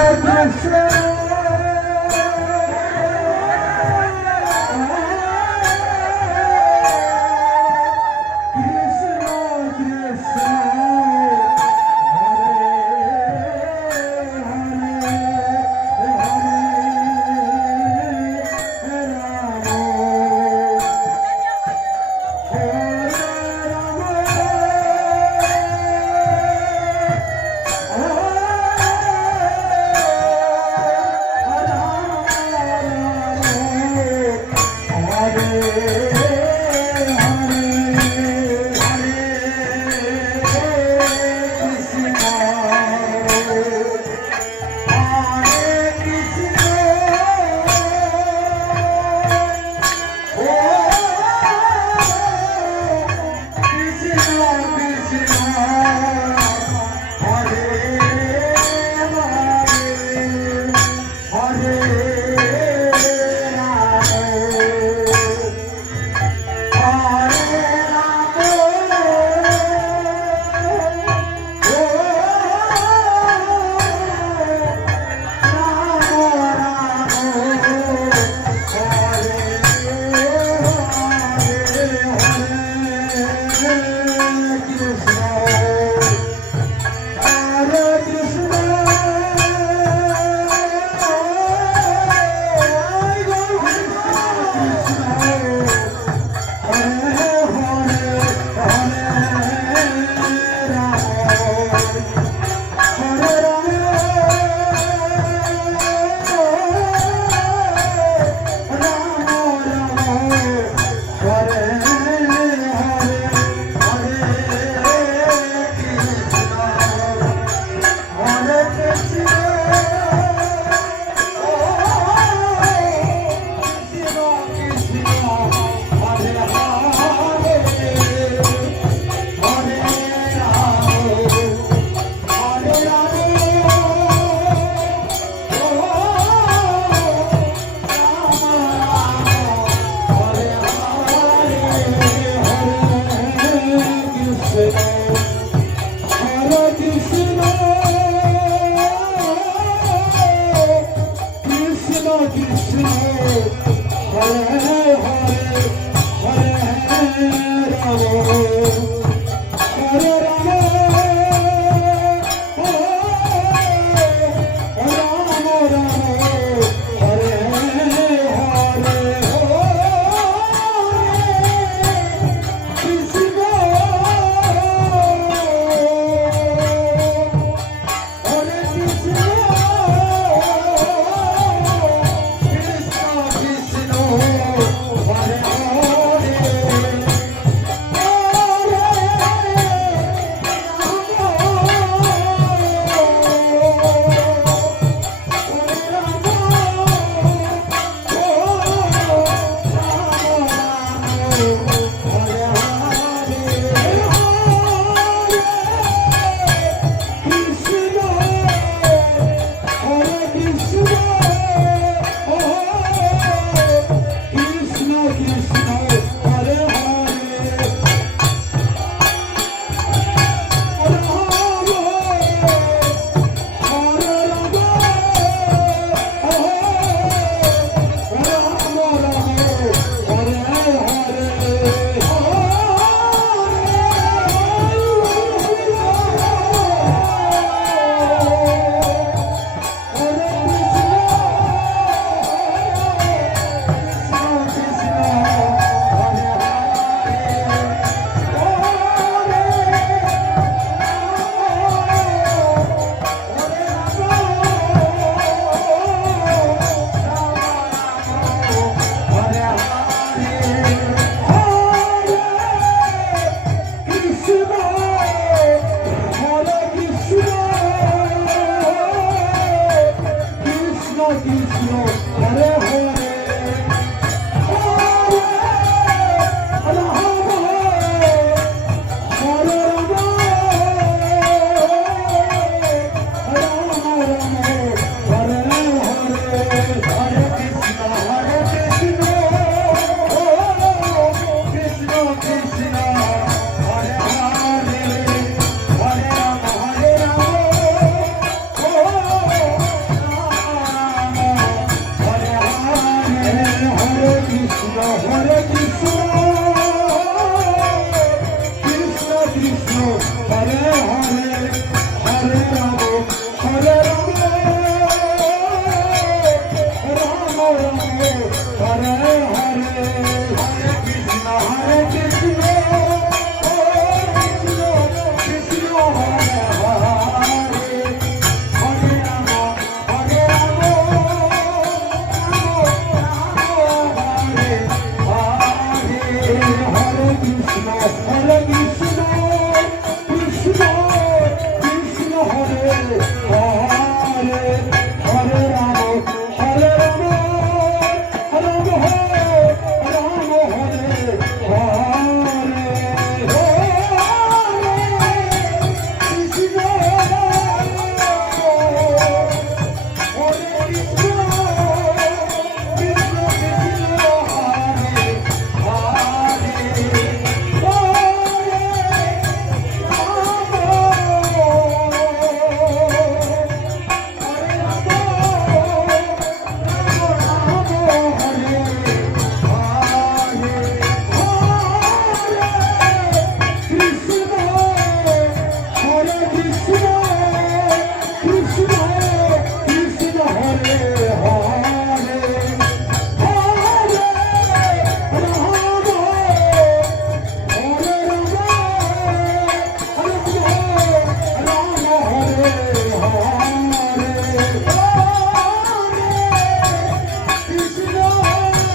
Krishna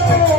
Oh!